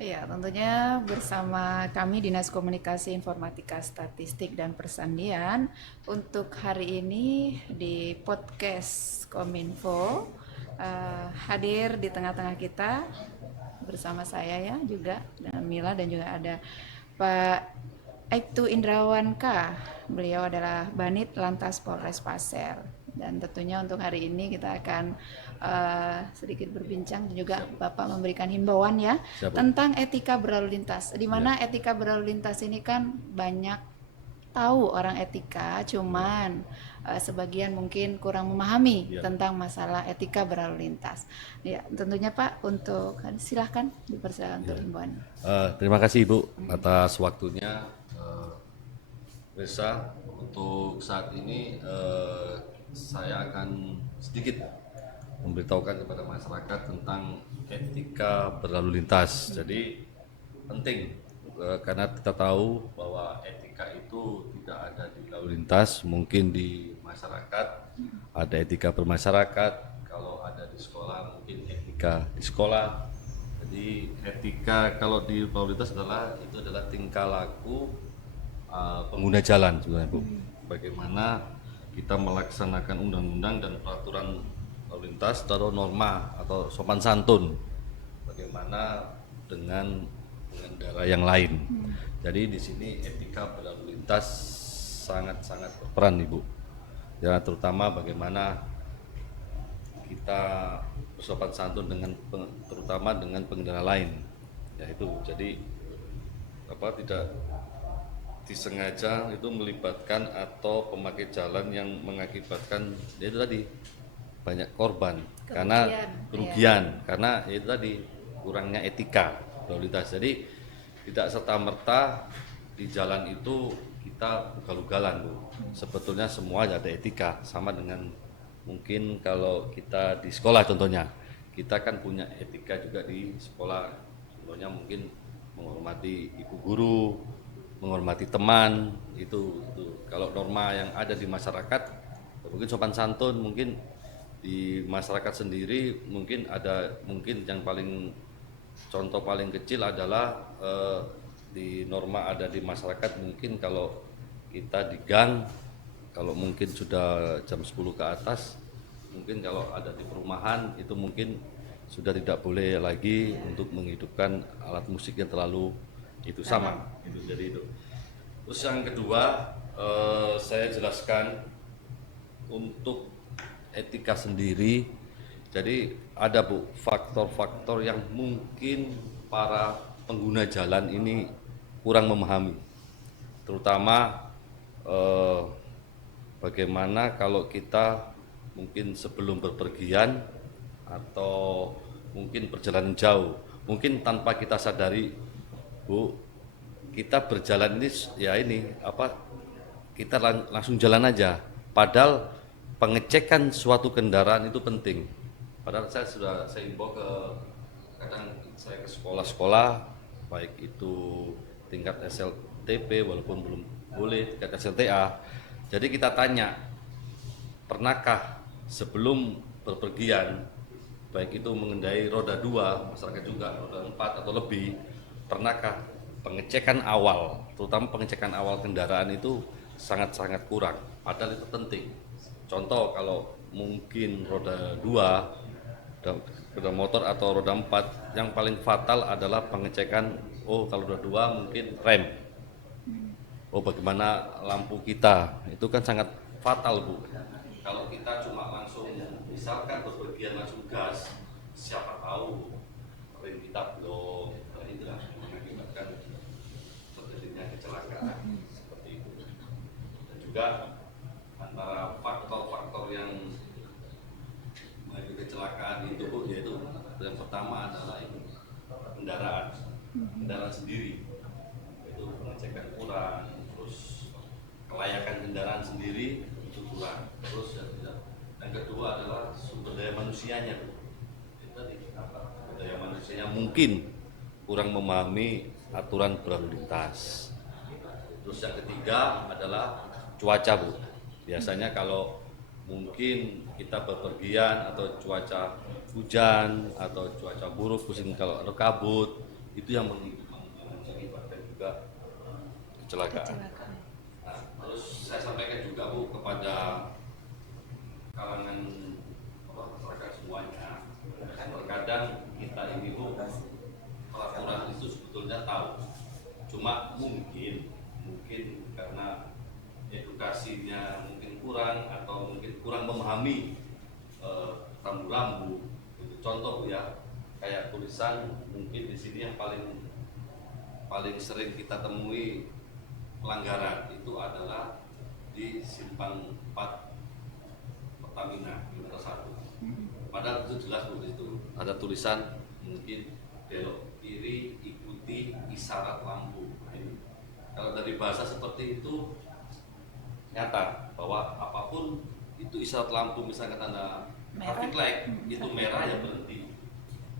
Ya, tentunya bersama kami Dinas Komunikasi Informatika Statistik dan Persandian untuk hari ini di podcast Kominfo hadir di tengah-tengah kita bersama saya ya juga dan Mila dan juga ada Pak Aibtu Indrawan K. Beliau adalah Banit Lantas Polres Pasir. Dan tentunya untuk hari ini kita akan sedikit berbincang dan juga Bapak memberikan himbauan ya Siap, Bu. tentang etika berlalu lintas. Di Ya, mana etika berlalu lintas ini kan banyak tahu orang etika, ya, cuman sebagian mungkin kurang memahami ya. tentang masalah etika berlalu lintas. Ya, tentunya Pak untuk silahkan dipersilakan untuk Ya. himbauan. Terima kasih Ibu atas waktunya. Reza, untuk saat ini saya akan sedikit memberitahukan kepada masyarakat tentang etika berlalu lintas. Jadi penting karena kita tahu bahwa etika itu tidak ada di lalu lintas, mungkin di masyarakat ada etika bermasyarakat, kalau ada di sekolah mungkin etika di sekolah. Jadi etika kalau di lalu lintas itu adalah tingkah laku pengguna jalan sebenarnya Bu. Bagaimana kita melaksanakan undang-undang dan peraturan lalu lintas atau norma atau sopan santun. Bagaimana dengan pengendara yang lain. Jadi di sini etika berlalu lintas sangat-sangat berperan Ibu. Ya terutama bagaimana kita bersopan santun terutama dengan pengendara lain. Ya itu jadi tidak disengaja itu melibatkan atau pemakai jalan yang mengakibatkan ya itu tadi banyak korban karena Kerugian, ya. kerugian karena ya itu tadi kurangnya etika lalu lintas. Jadi tidak serta merta di jalan itu kita ugal-ugalan Bu. Sebetulnya semua ada etika sama dengan mungkin kalau kita di sekolah contohnya kita kan punya etika juga di sekolah, contohnya mungkin menghormati ibu guru, menghormati teman itu kalau norma yang ada di masyarakat mungkin sopan santun mungkin di masyarakat sendiri mungkin ada mungkin yang paling contoh paling kecil adalah di norma ada di masyarakat mungkin kalau kita di gang kalau mungkin sudah jam 10 ke atas mungkin kalau ada di perumahan itu mungkin sudah tidak boleh lagi untuk menghidupkan alat musik yang terlalu itu sama itu jadi itu. Terus yang kedua saya jelaskan untuk etika sendiri. Jadi ada Bu faktor-faktor yang mungkin para pengguna jalan ini kurang memahami, terutama eh, bagaimana kalau kita mungkin sebelum berpergian atau mungkin perjalanan jauh, mungkin tanpa kita sadari Bu, kita berjalan ini ya ini kita langsung jalan aja. Padahal pengecekan suatu kendaraan itu penting. Padahal saya imbau ke kadang saya ke sekolah-sekolah baik itu tingkat SLTP walaupun belum boleh tingkat SLTA. Jadi kita tanya, pernahkah sebelum berpergian baik itu mengendai roda 2 masyarakat juga roda 4 atau lebih, pernahkah pengecekan awal, terutama pengecekan awal kendaraan itu sangat-sangat kurang, padahal itu penting. Contoh kalau mungkin roda 2 roda motor atau roda 4 yang paling fatal adalah pengecekan, oh kalau roda 2 mungkin rem, oh bagaimana lampu kita, itu kan sangat fatal Bu. Kalau kita cuma langsung misalkan berpergian langsung gas, siapa tahu rem kita belum, nah itulah mengakibatkan terjadinya kecelakaan seperti itu. Dan juga antara faktor-faktor yang memicu kecelakaan itu Bu, yaitu yang pertama adalah ini kendaraan sendiri, itu pengecekan kurang, terus kelayakan kendaraan sendiri itu kurang, terus yang kedua adalah sumber daya manusianya Bu. Itu tadi sumber daya manusianya mungkin kurang memahami aturan berlalu lintas. Terus yang ketiga adalah cuaca Bu. Biasanya kalau mungkin kita bepergian atau cuaca hujan atau cuaca buruk, musim kalau ada kabut, itu yang mengakibatkan juga kecelakaan. Nah, terus saya sampaikan juga Bu kepada kalangan masyarakat semuanya, terkadang kita ini Bu peraturan itu sebetulnya tahu, cuma mungkin karena edukasinya mungkin kurang atau mungkin kurang memahami rambu-rambu. Contoh ya, kayak tulisan mungkin di sini yang paling sering kita temui pelanggaran itu adalah di simpang 4 Pertamina kilometer 1. Padahal itu jelas Bu, itu ada tulisan mungkin belok kiri ikuti isyarat lampu. Nah, ini kalau dari bahasa seperti itu nyata bahwa apapun itu isyarat lampu, misalnya tanda traffic light itu merah ya berhenti.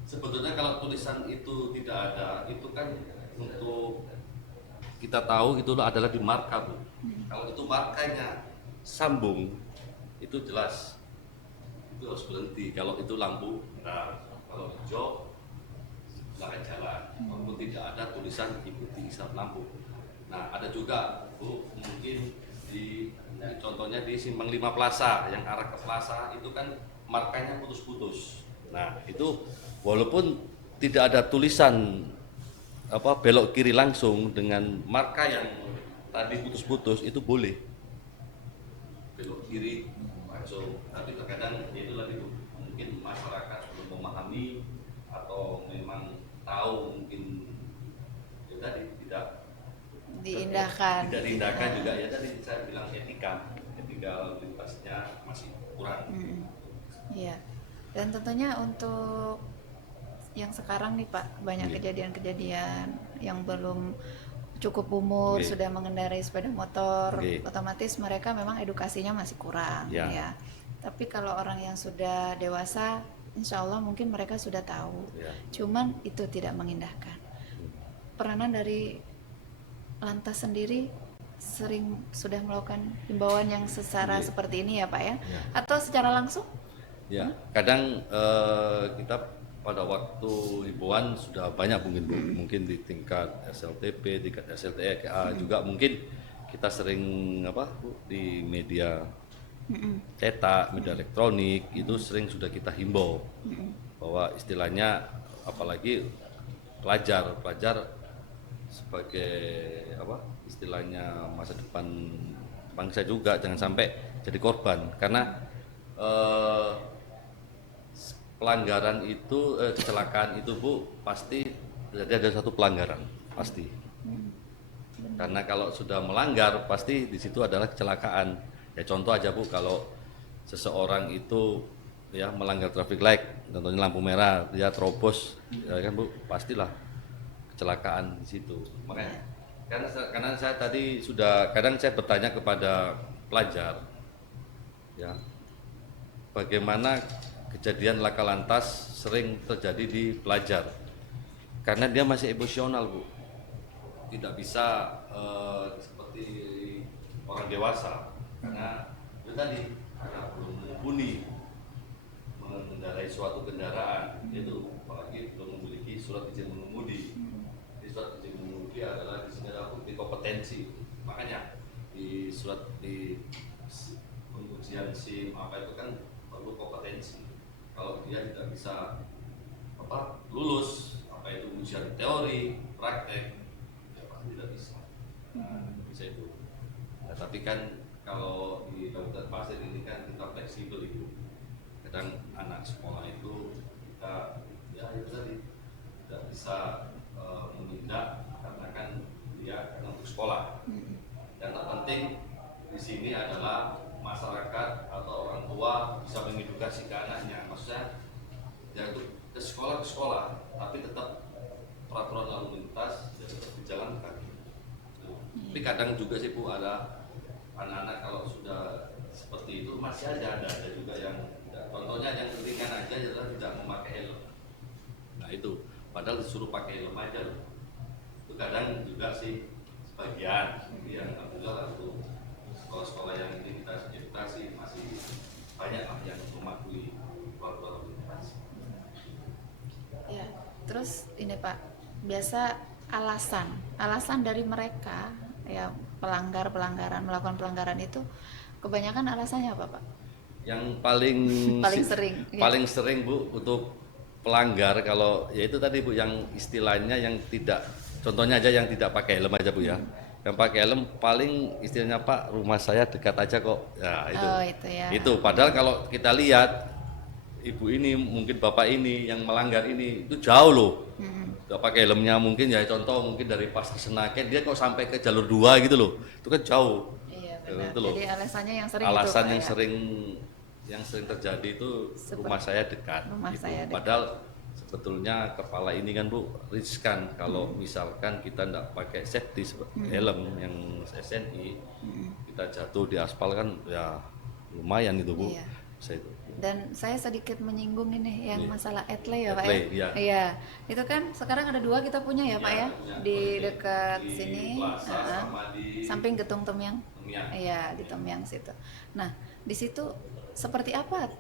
Sebetulnya kalau tulisan itu tidak ada, itu kan untuk kita tahu itu adalah di marka Bu. Kalau itu markanya sambung itu jelas itu harus berhenti. Kalau itu lampu merah, kalau hijau silakan jalan. Walaupun tidak ada tulisan ikuti isyarat lampu. Nah ada juga Bu, mungkin contohnya di simpang 5 Plaza yang arah ke Plaza itu kan markanya putus-putus. Nah itu walaupun tidak ada tulisan belok kiri langsung dengan marka yang tadi putus-putus itu boleh belok kiri langsung, tapi terkadang itu lagi mungkin masyarakat belum memahami atau memang tahu mungkin ya tadi tidak diindahkan juga ya, tadi saya bilang etika lalu lintasnya masih kurang. Iya. Dan tentunya untuk yang sekarang nih Pak, banyak kejadian-kejadian yang belum cukup umur sudah mengendarai sepeda motor, otomatis mereka memang edukasinya masih kurang ya. Tapi kalau orang yang sudah dewasa, insya Allah mungkin mereka sudah tahu. Cuman itu tidak mengindahkan. Peranan dari Lantas sendiri sering sudah melakukan himbauan yang secara seperti ini ya Pak ya? Atau secara langsung? Ya, kadang kita pada waktu himbauan sudah banyak mungkin di tingkat SLTP, tingkat SLTE, juga mungkin kita sering di media cetak, media elektronik itu sering sudah kita himbau bahwa istilahnya apalagi pelajar sebagai istilahnya masa depan bangsa juga, jangan sampai jadi korban karena pelanggaran itu kecelakaan itu Bu pasti ada satu pelanggaran pasti. Karena kalau sudah melanggar pasti di situ adalah kecelakaan. Ya contoh aja Bu, kalau seseorang itu ya melanggar traffic light, contohnya lampu merah, dia terobos, ya kan Bu, pastilah kecelakaan di situ. Makanya karena saya tadi sudah kadang saya bertanya kepada pelajar ya, bagaimana kejadian laka lantas sering terjadi di pelajar karena dia masih emosional Bu, tidak bisa seperti orang dewasa karena itu tadi karena belum mumpuni mengendarai suatu kendaraan, itu apalagi belum memiliki surat izin mengemudi. Surat izin mengemudi adalah di sini adalah bukti kompetensi, makanya di surat di pengujian SIM itu kan perlu kompetensi. Kalau dia tidak bisa lulus itu ujian teori, praktek, ya pasti tidak bisa. Bisa itu. Nah, tapi kan kalau di Kabupaten Pasir ini kan kita fleksibel itu. Kadang anak sekolah itu kita ya itu tadi tidak bisa menindak karena kan dia untuk sekolah. Yang terpenting di sini adalah masyarakat atau orang tua bisa mengedukasi ke anaknya, maksudnya ya untuk ke sekolah, tapi tetap peraturan lalu lintas ya tetap dijalankan. Tapi kadang juga sih Bu, ada anak-anak kalau sudah seperti itu masih ada juga yang contohnya yang ringan aja adalah tidak memakai helm. Nah itu padahal disuruh pakai helm aja loh. Itu kadang juga sih sebagian yang alhamdulillah untuk sekolah-sekolah yang ini kita edukasi masih banyak yang mematuhi peraturan lalu lintas. Ya, terus ini Pak, biasa alasan dari mereka ya melakukan pelanggaran itu kebanyakan alasannya apa Pak? Yang paling Paling sering, ya. paling sering Bu untuk pelanggar, kalau ya itu tadi Bu, yang istilahnya yang tidak, contohnya aja yang tidak pakai helm aja Bu ya. Yang pakai helm paling istilahnya, Pak, rumah saya dekat aja kok. Ya itu. Oh, itu ya. Itu padahal kalau kita lihat ibu ini, mungkin bapak ini yang melanggar ini itu jauh loh. Gak pakai helmnya, mungkin ya contoh mungkin dari Pasar Senayan dia kok sampai ke jalur 2 gitu loh. Itu kan jauh. Iya benar. Itu loh. Jadi alasannya yang sering Alasan itu, Pak, yang ya? sering terjadi itu rumah saya dekat. Rumah gitu. saya dekat. Padahal sebetulnya kepala ini kan Bu riskan kalau misalkan kita tidak pakai safety helm yang SNI, kita jatuh di aspal kan ya lumayan itu Bu. Iya. Saya itu. Dan saya sedikit menyinggung ini yang Iya. masalah etle ya Pak Etle, ya. iya. Iya. Itu kan sekarang ada 2 kita punya ya Pak ya, punya. di dekat Di sini, Plaza sama di samping Gedung Temyang. Temyang. Iya di Temyang situ. Nah di situ seperti apa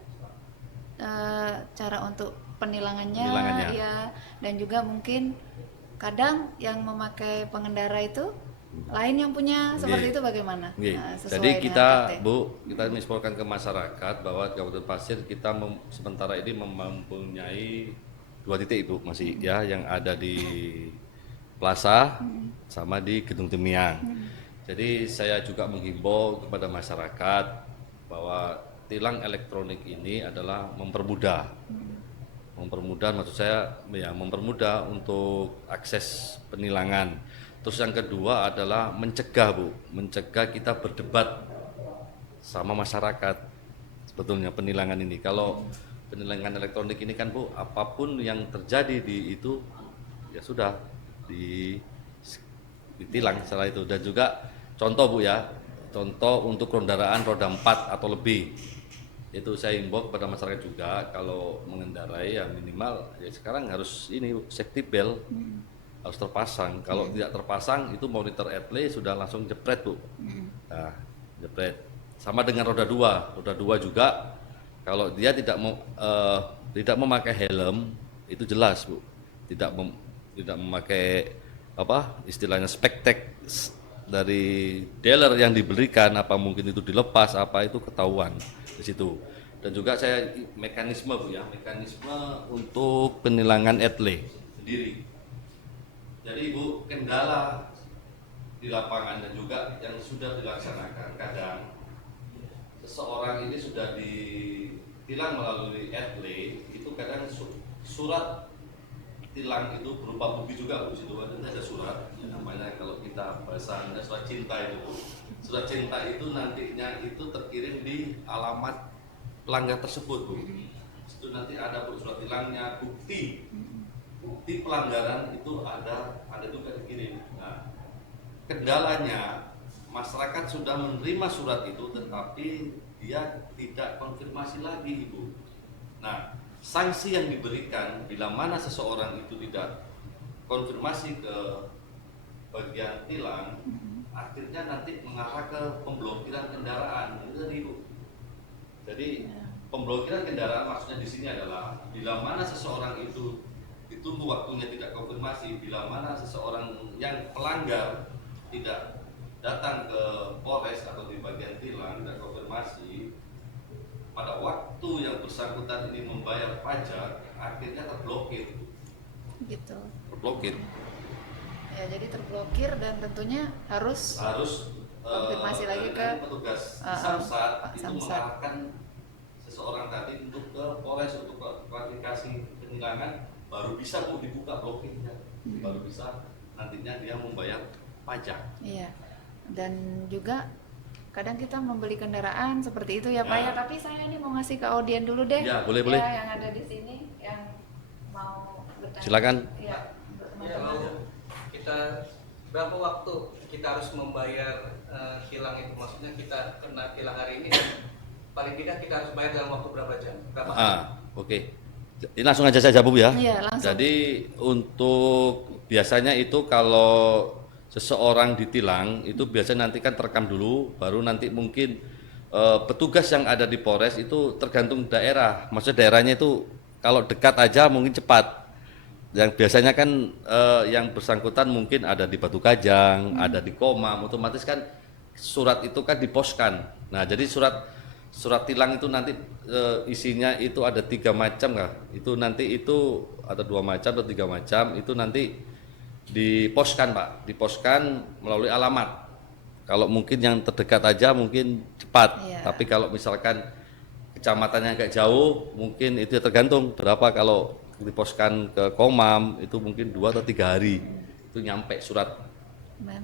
cara untuk penilangannya, Penilangannya. ya, dan juga mungkin kadang yang memakai pengendara itu lain yang punya seperti Nggih. itu bagaimana? Nggih. Sesuai Jadi dengan kita PT. Bu, kita menginfokan ke masyarakat bahwa Kabupaten Pasir kita sementara ini mempunyai 2 titik Bu masih ya, yang ada di Plaza sama di Gedung Temyang. Jadi saya juga menghimbau kepada masyarakat bahwa tilang elektronik ini adalah mempermudah. Mempermudah maksud saya ya mempermudah untuk akses penilangan. Terus yang kedua adalah mencegah Bu, mencegah kita berdebat sama masyarakat. Sebetulnya penilangan ini, kalau penilangan elektronik ini kan Bu, apapun yang terjadi di itu ya sudah ditilang setelah itu. Dan juga contoh Bu ya, contoh untuk kendaraan roda 4 atau lebih, itu saya himbau kepada masyarakat juga kalau mengendarai ya minimal ya sekarang harus ini Bu, safety belt harus terpasang. Kalau tidak terpasang itu monitor etle sudah langsung jepret Bu. Nah, jepret. Sama dengan roda 2. Roda 2 juga kalau dia tidak memakai helm itu jelas Bu. Tidak memakai apa istilahnya spektek dari dealer yang diberikan, apa mungkin itu dilepas, apa itu ketahuan di situ. Dan juga saya mekanisme Bu ya, mekanisme untuk penilangan etle sendiri. Jadi Bu, kendala di lapangan dan juga yang sudah dilaksanakan, kadang seseorang ini sudah ditilang melalui etle, itu kadang surat tilang itu berupa bukti juga Bu, situ ada surat yang namanya, kalau kita bahasanya surat cinta itu Bu. Surat cinta itu nantinya itu terkirim di alamat pelanggar tersebut Bu. Itu nanti ada Bu surat tilangnya, bukti pelanggaran itu ada juga dikirim. Nah, kendalanya masyarakat sudah menerima surat itu tetapi dia tidak konfirmasi lagi Ibu. Nah, sanksi yang diberikan bila mana seseorang itu tidak konfirmasi ke bagian tilang, akhirnya nanti mengarah ke pemblokiran kendaraan. Itu tadi Ibu. Jadi pemblokiran kendaraan maksudnya di sini adalah bila mana seseorang itu ditunggu waktunya tidak konfirmasi, bila mana seseorang yang pelanggar tidak datang ke Polres atau di bagian tilang tidak konfirmasi, pada waktu yang bersangkutan ini membayar pajak akhirnya terblokir. Gitu. Terblokir. Ya, jadi terblokir dan tentunya harus konfirmasi lagi ke petugas Samsat Samsat itu mengarahkan seseorang tadi untuk ke Polres untuk klarifikasi penilangan, baru bisa Bu dibuka blokirnya, baru bisa nantinya dia membayar pajak. Iya. Dan juga kadang kita membeli kendaraan seperti itu ya Pak ya, tapi saya ini mau ngasih ke audien dulu deh. Ya, boleh. Ya, yang ada di sini yang mau bertanya. Silakan. Iya. Ya, kita berapa waktu kita harus membayar tilang itu? Maksudnya kita kena tilang hari ini, paling tidak kita harus bayar dalam waktu berapa jam? Berapa hari? Oke. Ini langsung aja saja Bu ya. Iya, langsung. Jadi untuk biasanya itu kalau seseorang ditilang itu biasanya nanti kan terekam dulu, baru nanti mungkin petugas yang ada di Polres itu tergantung daerah. Maksudnya daerahnya itu kalau dekat aja mungkin cepat. yang biasanya kan yang bersangkutan mungkin ada di Batu Kajang, ada di Komam, otomatis kan surat itu kan diposkan. Nah, jadi surat tilang itu nanti isinya itu ada 3 macam kah? Itu nanti itu ada 2 macam atau 3 macam, itu nanti diposkan Pak, diposkan melalui alamat. Kalau mungkin yang terdekat aja mungkin cepat, Iya. tapi kalau misalkan kecamatannya agak jauh, mungkin itu ya tergantung berapa. Kalau diposkan ke Komam itu mungkin 2 atau 3 hari itu nyampe surat.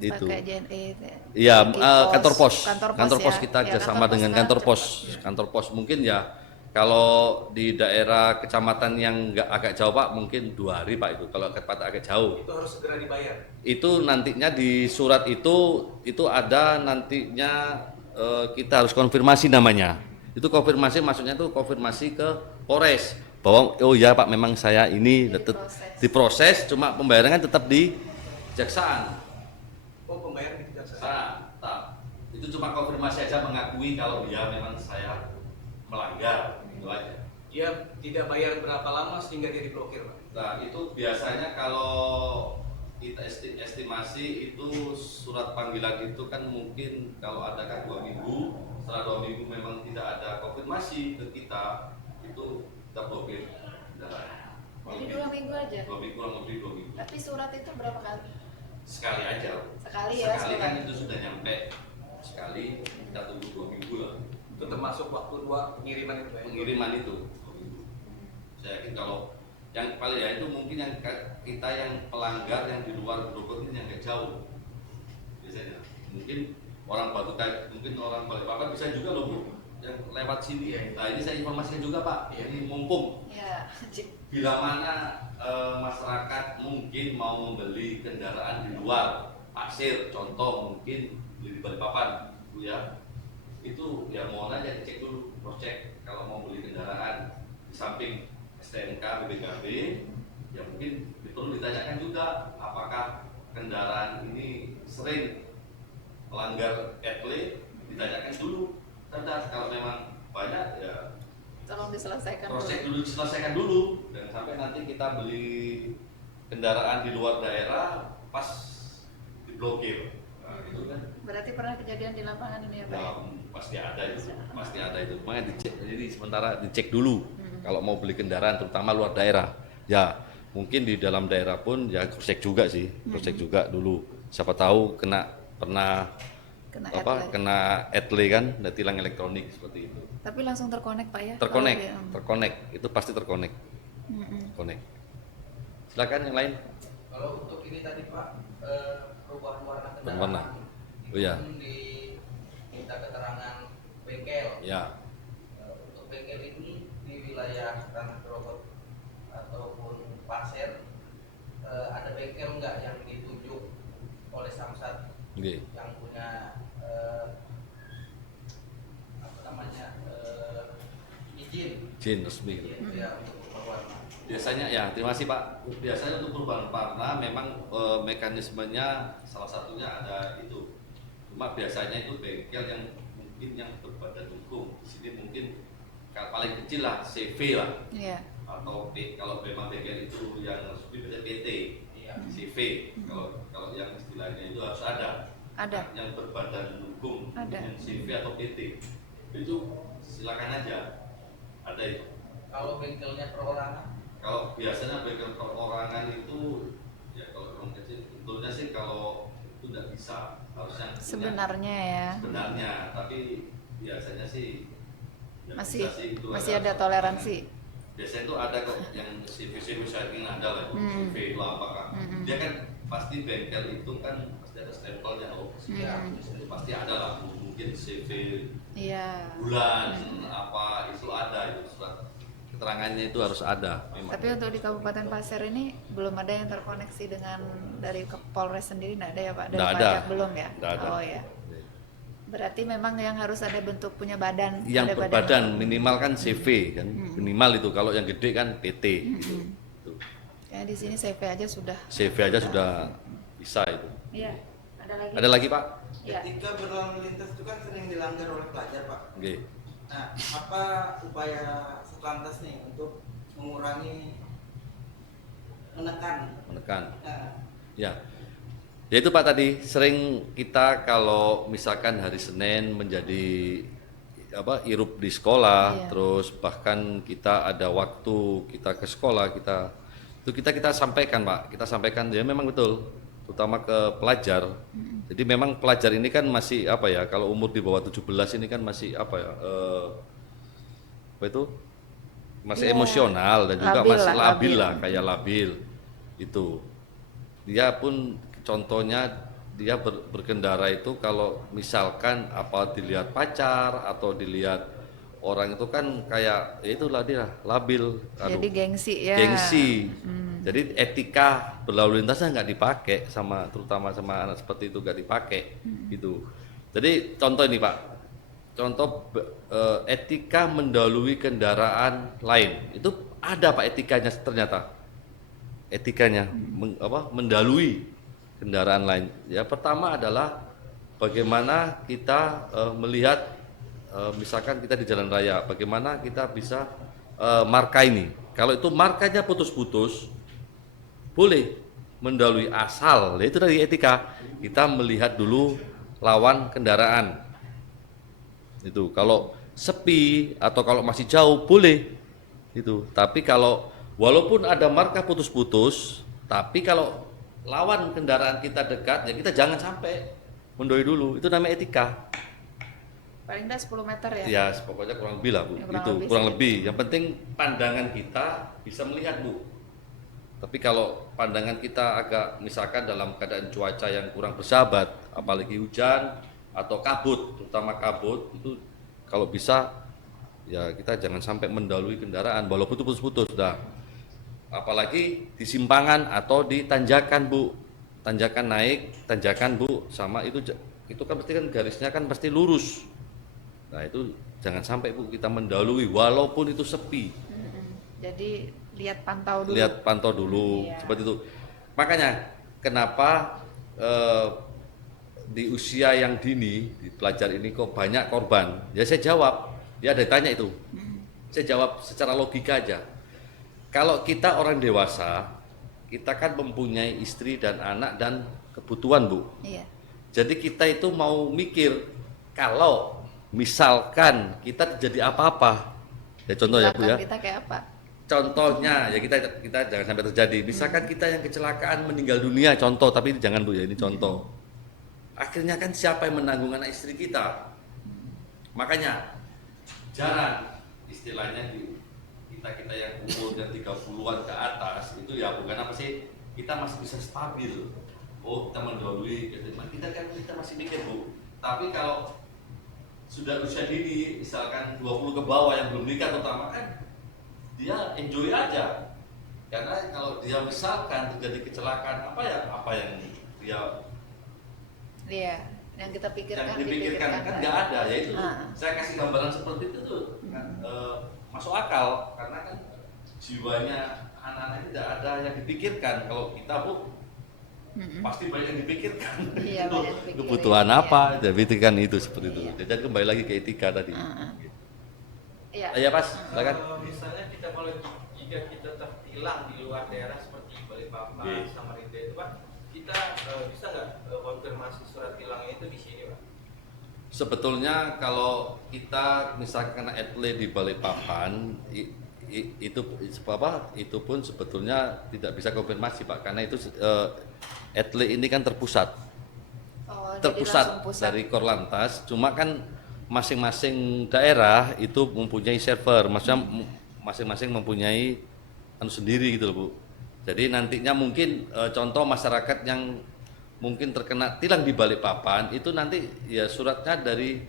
Itu. Pakai JNE itu ya. Iya, Di kantor pos. kantor pos ya. Kita Ya, kerjasama kantor pos dengan sekarang kantor pos. cepat. Kantor pos mungkin ya kalau di daerah kecamatan yang agak jauh Pak, mungkin 2 hari Pak itu. Kalau agak jauh. Itu harus segera dibayar. Itu nantinya di surat itu ada nantinya kita harus konfirmasi namanya. Itu konfirmasi maksudnya itu konfirmasi ke Polres bahwa oh ya Pak memang saya ini diproses, cuma pembayaran kan tetap di kejaksaan. Oh, pembayaran di kejaksaan. Itu cuma konfirmasi aja, mengakui kalau dia memang saya melanggar, itu aja. Dia tidak bayar berapa lama sehingga dia diblokir, Pak? Nah, itu biasanya kalau kita estimasi itu surat panggilan itu kan mungkin kalau ada kan 2 minggu, setelah 2 minggu memang tidak ada konfirmasi ke kita, itu kita blokir. Jadi 2 minggu aja. 2 minggu, kurang lebih 2 minggu. Tapi surat itu berapa kali? Sekali aja. Sekali ya, Sekali kan surat. itu sudah nyampe. Sekali kita tunggu 2 minggu lah. Itu termasuk waktu 2 pengiriman itu, Pak? Pengiriman itu. Saya yakin kalau yang paling ya itu mungkin yang kita yang pelanggar yang di luar Bogor ini yang agak jauh biasanya. Mungkin orang Batu Kajang, mungkin orang Balikpapan bisa juga loh Bu yang lewat sini. Iya. Nah ini saya informasikan juga Pak. Iya. Ini mumpung Ya. bila mana masyarakat mungkin mau membeli kendaraan di luar Pasir, contoh mungkin beli di Balikpapan, Bu ya. Itu ya mohon aja dicek dulu, cross check kalau mau beli kendaraan di samping STNK BPKB, ya mungkin perlu ditanyakan juga apakah kendaraan ini sering melanggar etle, ditanyakan dulu. Karena kalau memang banyak ya Tolong diselesaikan cross check dulu. dulu, diselesaikan dulu, dan sampai nanti kita beli kendaraan di luar daerah pas diblokir. Nah, itu kan Berarti pernah kejadian di lapangan ini ya Pak? ya, pasti ada itu, pasti ada itu. Makanya dicek, jadi sementara dicek dulu kalau mau beli kendaraan, terutama luar daerah. Ya mungkin di dalam daerah pun ya cross check juga sih, cross check juga dulu. Siapa tahu pernah Kena apa etle. kena etle kan, ada tilang elektronik seperti itu. Tapi langsung terkonek Pak ya? Terkonek, Kalau dia- terkonek, itu pasti terkonek, konek. Silakan yang lain. Kalau untuk ini tadi Pak, perubahan warna kendaraan. Berwarna. Oh, iya. Itu diminta keterangan bengkel. Ya, Untuk bengkel ini di wilayah Tanah Grogol ataupun Pasir, ada bengkel nggak yang ditunjuk oleh Samsat oke. yang punya apa namanya izin Izin resmi. Gitu. ya untuk berwarna. Biasanya ya, terima kasih Pak. Biasanya untuk perubahan warna memang mekanismenya salah satunya ada itu. Cuma biasanya itu bengkel yang mungkin yang berbadan hukum. Di sini mungkin paling kecil lah CV lah, Iya. atau kalau memang bengkel itu yang resmi biasanya PT, Iya. CV. Kalau yang istilahnya itu harus ada. Ada. Yang berbadan hukum, Ada. yang CV atau PT. Itu silakan aja. Ada itu. Kalau bengkelnya perorangan, Kalau biasanya bengkel perorangan itu ya kalau orang kecil sebetulnya sih kalau itu tidak bisa, harusnya punya Sebenarnya ya. sebenarnya, tapi biasanya sih ya Masih bisa sih, itu masih ada toleransi. biasanya itu ada kok yang CV saya ingin ada lah CV itu apakah dia kan pasti bengkel itu kan pasti ada stempelnya itu pasti ada lah, mungkin CV Iya. bulan apa itu ada, itu surat keterangannya itu harus ada memang. Tapi untuk di Kabupaten Pasir ini belum ada yang terkoneksi dengan dari Polres sendiri, nggak ada ya Pak? Dari Nggak ada. pajak belum ya? Nggak ada. Oh ya. Berarti memang yang harus ada bentuk punya badan. Yang ada berbadan minimal kan CV kan, minimal itu, kalau yang gede kan PT gitu. Tuh. Ya di sini CV aja sudah. CV aja sudah bisa itu. Iya. Ada lagi? Ada lagi Pak? Ya. Ketika berlalu lintas itu kan sering dilanggar oleh pelajar, Pak. Oke. Nah, apa upaya Satlantas nih untuk mengurangi menekan. Nah, Ya. Ya itu Pak tadi sering kita kalau misalkan hari Senin menjadi irup di sekolah, Iya. terus bahkan kita ada waktu kita ke sekolah, kita sampaikan Pak, kita sampaikan ya memang betul, terutama ke pelajar. Jadi memang pelajar ini kan masih kalau umur di bawah 17 ini kan masih masih Iya, emosional dan juga labil masih lah, labil labil. lah, kayak labil itu. Dia pun contohnya dia berkendara itu kalau misalkan dilihat pacar atau dilihat orang itu kan kayak ya itulah dia labil. Aduh, Jadi gengsi ya. gengsi. Jadi etika berlalu lintasnya nggak dipakai terutama sama anak seperti itu nggak dipakai gitu. Jadi contoh ini Pak, contoh etika mendahului kendaraan lain itu ada Pak etikanya ternyata. Etikanya mendahului kendaraan lain. Ya pertama adalah bagaimana kita melihat misalkan kita di jalan raya, bagaimana kita bisa marka ini. Kalau itu markanya putus-putus, boleh mendahului asal. Itu dari etika. Kita melihat dulu lawan kendaraan. Itu kalau sepi atau kalau masih jauh boleh. Itu. Tapi kalau walaupun ada marka putus-putus, tapi kalau lawan kendaraan kita dekat, ya kita jangan sampai mendahului dulu. Itu namanya etika. Paling dah 10 meter ya. Ya, pokoknya kurang lebih lah Bu. Ya, kurang Itu lebih kurang segitu. lebih. Yang penting pandangan kita bisa melihat Bu. Tapi kalau pandangan kita agak misalkan dalam keadaan cuaca yang kurang bersahabat, apalagi hujan atau kabut, terutama kabut itu kalau bisa ya kita jangan sampai mendahului kendaraan walaupun itu putus-putus dah. Apalagi di simpangan atau di tanjakan Bu. Tanjakan naik, tanjakan Bu, sama itu kan pasti kan garisnya kan pasti lurus. Nah, itu jangan sampai Bu kita mendahului walaupun itu sepi. Jadi lihat pantau dulu. Lihat pantau dulu Iya. seperti itu. Makanya kenapa di usia yang dini di pelajar ini kok banyak korban? Ya saya jawab, dia ada tanya itu. Saya jawab secara logika aja. Kalau kita orang dewasa, kita kan mempunyai istri dan anak dan kebutuhan Bu. Iya. Jadi kita itu mau mikir kalau misalkan kita terjadi apa-apa, ya contoh ya Bu ya. Belakang kita kayak apa? Contohnya ya kita jangan sampai terjadi. Misalkan kita yang kecelakaan meninggal dunia contoh, tapi ini jangan Bu ya, ini contoh. Akhirnya kan siapa yang menanggung anak istri kita? Makanya jarang istilahnya kita yang umurnya 30-an ke atas itu ya bukan apa sih, kita masih bisa stabil. Oh, kita mendahului kita masih mikir Bu. Tapi kalau sudah usia dini, misalkan 20 ke bawah yang belum nikah terutama kan dia enjoy aja, karena kalau dia misalkan terjadi kecelakaan apa yang dia Iya, yang kita pikirkan dipikirkan kan nggak ada, ya itu saya kasih gambaran seperti itu tuh masuk akal karena kan jiwanya anak-anak ini tidak ada yang dipikirkan. Kalau kita Bu pasti banyak yang dipikirkan. Iya, Itu banyak dipikirin, kebutuhan iya. apa, jadi kan itu seperti itu. Iya. Jadi kembali lagi ke etika tadi. Iya. Ya Pas, silakan. Misalnya kita kalau jika kita tertilang di luar daerah seperti Balikpapan, Oke. Samarinda itu Pak, kita bisa nggak konfirmasi surat tilangnya itu di sini Pak? Sebetulnya kalau kita misalkan atlet di Balikpapan itu pun sebetulnya tidak bisa konfirmasi Pak, karena itu atlet ini kan terpusat Oh, jadi langsung pusat. dari Korlantas. Cuma kan masing-masing daerah itu mempunyai server, maksudnya masing-masing mempunyai sendiri gitu loh Bu. Jadi nantinya mungkin contoh masyarakat yang mungkin terkena tilang di Balikpapan itu nanti ya suratnya dari,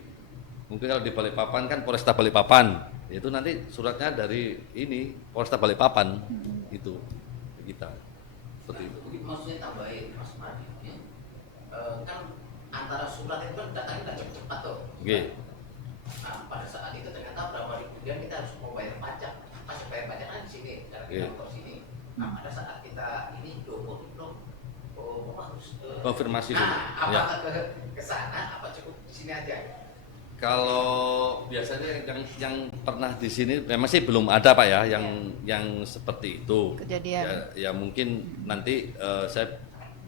mungkin kalau di Balikpapan kan Polresta Balikpapan, itu nanti suratnya dari ini Polresta Balikpapan itu kita seperti itu. Maksudnya tambahin Mas Madi ya. Kan antara surat itu kan datangnya kan cepat tuh. Oke. Nah pada saat itu ternyata berapa hari kemudian kita harus mau bayar pajak. Masih bayar pajak kan di sini, karena kita Iya. motor sini. Nah pada saat kita ini domo belum, harus Konfirmasi dulu. Nah, Ya. apakah ke sana apa cukup di sini aja? Kalau biasanya yang pernah di sini memang sih belum ada Pak ya yang seperti itu. Kejadian. Ya mungkin nanti saya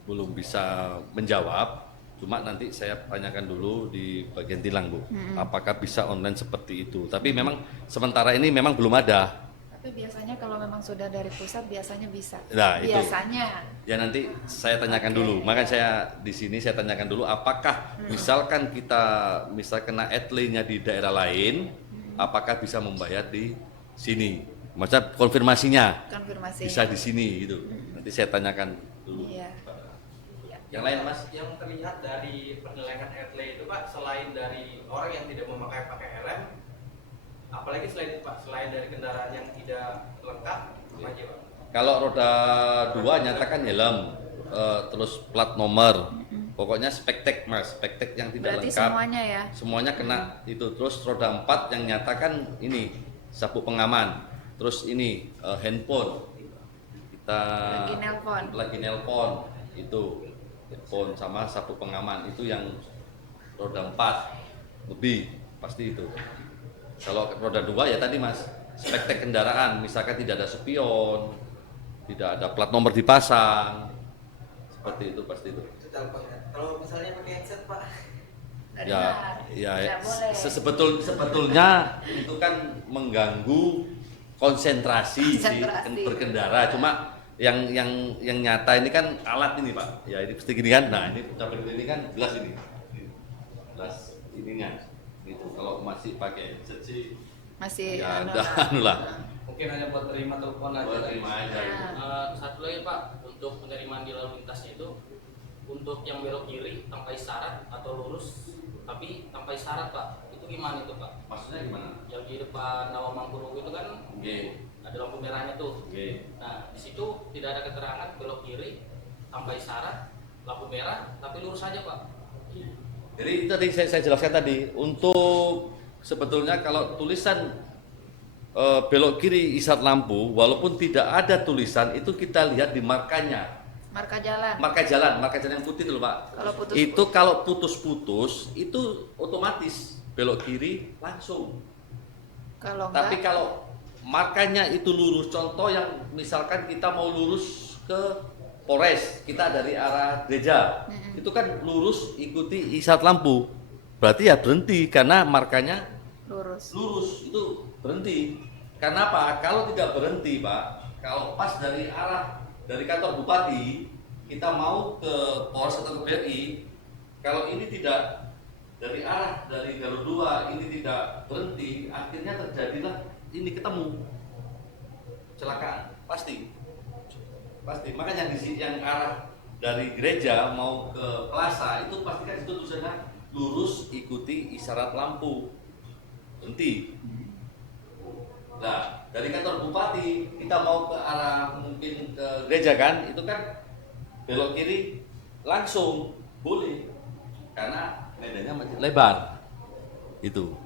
belum bisa menjawab. Cuma nanti saya tanyakan dulu di bagian tilang Bu, apakah bisa online seperti itu. Tapi memang sementara ini memang belum ada. Tapi biasanya kalau memang sudah dari pusat biasanya bisa. Nah, itu. Biasanya. Ya nanti saya tanyakan dulu. Makanya saya di sini saya tanyakan dulu apakah misalkan kena etle-nya di daerah lain, apakah bisa membayar di sini? Maksudnya konfirmasinya Konfirmasi. bisa di sini gitu. Nanti saya tanyakan dulu. Iya. Yang lain Mas? Yang terlihat dari penyelewengan etle itu Pak, selain dari orang yang tidak pakai helm, apalagi selain itu Pak, selain dari kendaraan yang tidak lengkap, apa aja Pak? Kalau roda 2 nyatakan helm, terus plat nomor, pokoknya spektek Mas, spektek yang tidak Berarti lengkap. semuanya ya. Semuanya kena itu. Terus roda 4 yang nyatakan ini sabuk pengaman, terus ini handphone, kita lagi nelpon itu handphone sama sabuk pengaman itu yang roda 4 lebih pasti itu. Kalau roda 2 ya tadi Mas, spektek kendaraan, misalkan tidak ada spion, tidak ada plat nomor dipasang, seperti itu pasti itu. Teleponnya. Kalau misalnya pakai headset Pak. Tidak boleh. Sebetulnya itu kan mengganggu konsentrasi sih berkendara. Cuma yang nyata ini kan alat ini Pak. Ya ini pasti gini kan. Nah ini ini kan gelas ini, gelas ininya. Itu kalau masih pakai headset sih Masih ya anu ada anu lah. Mungkin hanya buat terima telepon aja. Buat terima aja. Satu lagi Pak, untuk penerimaan di lalu lintasnya itu untuk yang belok kiri tanpa isyarat atau lurus tapi tanpa isyarat Pak, itu gimana itu Pak? Maksudnya gimana? Yang di depan Nawamangkurugu itu kan ada lampu merahnya tuh. Nah di situ tidak ada keterangan belok kiri tanpa isyarat, lampu merah tapi lurus saja Pak. Jadi tadi saya jelaskan tadi untuk sebetulnya kalau tulisan belok kiri isyarat lampu, walaupun tidak ada tulisan itu kita lihat di markanya. marka jalan. Marka jalan yang putih itu loh Pak. Kalau putus itu kalau putus-putus itu otomatis belok kiri langsung. Kalau enggak, Tapi kalau markanya itu lurus, contoh yang misalkan kita mau lurus ke Polres, kita dari arah gereja, itu kan lurus ikuti isyarat lampu. Berarti ya berhenti karena markanya lurus. itu berhenti. Karena apa? Kalau tidak berhenti Pak, kalau pas dari kantor bupati kita mau ke Polres atau ke BRI, kalau ini tidak dari jalur 2 ini tidak berhenti, akhirnya terjadilah ini ketemu kecelakaan pasti. Makanya di sini yang arah dari gereja mau ke plaza itu pasti kan itu tulisannya lurus ikuti isyarat lampu berhenti. Nah, dari kantor bupati kita mau ke arah mungkin ke gereja kan, itu kan belok kiri langsung boleh karena medannya masih lebar. Itu.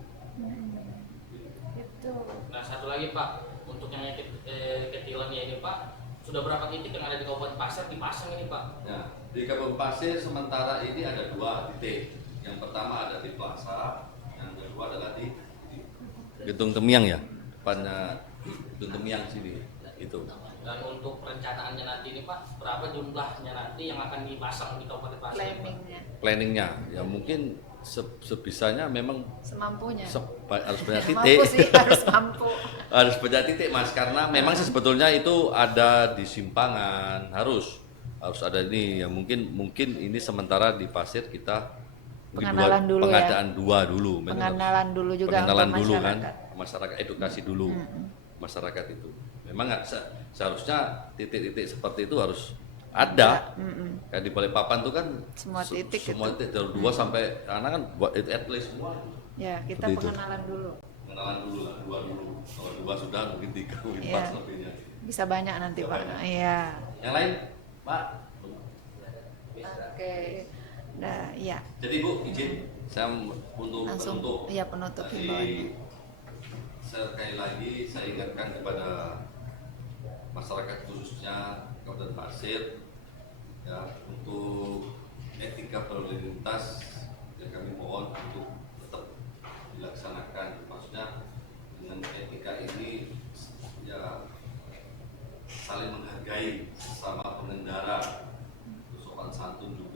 Itu. Nah satu lagi Pak, untuk yang ketilannya ini Pak, sudah berapa titik yang ada di Kabupaten Pasir dipasang ini Pak? Nah, di Kabupaten Pasir sementara ini ada 2 titik. Yang pertama ada di Plaza, yang kedua adalah di Gedung Temiang ya. Depannya Gedung Temiang sini itu. Dan untuk perencanaannya nanti ini Pak, berapa jumlahnya nanti yang akan dipasang di Kabupaten Pasir? Planningnya ya mungkin sebisanya memang Semampunya. harus banyak Mampu titik. sih, harus mampu. Harus banyak titik Mas, karena memang sih sebetulnya itu ada di simpangan, harus ada ini ya, mungkin ini sementara di Pasir kita Pengenalan dulu ya. pengadaan 2 dulu. Pengenalan dulu juga pengenalan untuk dulu masyarakat. kan, masyarakat edukasi dulu. Masyarakat itu memang seharusnya titik-titik seperti itu harus ada. Kayak di Balikpapan tuh kan Semua titik semua itu. titik dari 2 sampai karena kan buat itu at least semua. Ya, kita Seperti itu. pengenalan dulu. Pengenalan dulu lah, 2 dulu. Kalau 2 sudah mungkin 3 mungkin 4 Iya. lebihnya. Bisa banyak nanti Bisa Pak. banyak. Iya. Yang lain, Pak. Oke. Nah, iya. Jadi Bu, izin saya untuk Langsung, penutup. iya, penutup Tadi, himbauannya. sekali lagi saya ingatkan kepada masyarakat khususnya Kabupaten Pasir ya, untuk etika berlalu lintas ya kami mohon untuk tetap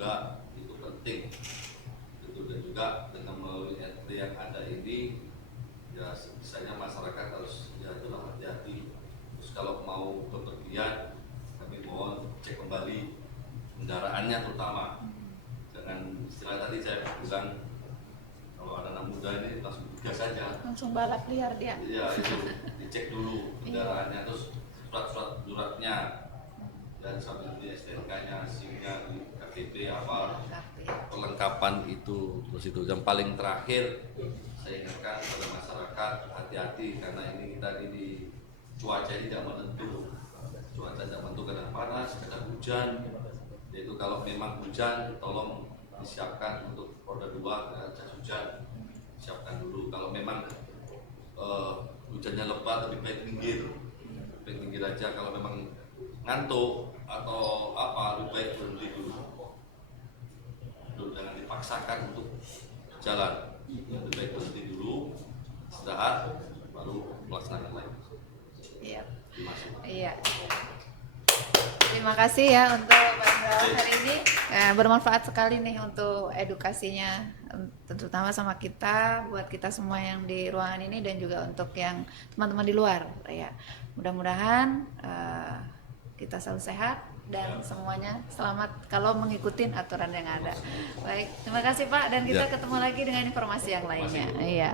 juga itu penting. Itu dan juga dengan melalui RT yang ada ini ya sebisanya masyarakat harus ya hati-hati. Terus kalau mau bepergian kami mohon cek kembali kendaraannya terutama. Jangan istilah tadi saya bilang kalau ada anak muda ini langsung gas saja. Langsung balap liar dia. Iya itu dicek dulu kendaraannya, terus suratnya dan sambil di STNK-nya, SIM-nya, KTP apa perlengkapan itu. Terus itu yang paling terakhir saya ingatkan kepada masyarakat hati-hati karena ini kita di cuaca ini tidak menentu. Cuaca tidak menentu, kadang panas, kadang hujan. Yaitu kalau memang hujan tolong disiapkan untuk roda 2 jas hujan, siapkan dulu. Kalau memang hujannya lebat lebih baik minggir aja. Kalau memang ngantuk atau apa lebih baik berhenti dulu. Jangan dipaksakan untuk jalan, lebih baik berhenti dulu, istirahat, baru melaksanakan lagi. Iya. Terima kasih. Iya. Terima kasih ya untuk Bang hari ini. Bermanfaat sekali nih untuk edukasinya, terutama sama kita, buat kita semua yang di ruangan ini dan juga untuk yang teman-teman di luar. Ya, mudah-mudahan kita selalu sehat dan semuanya selamat kalau mengikuti aturan yang ada. Baik, terima kasih Pak dan kita Ya. ketemu lagi dengan informasi yang lainnya. Iya.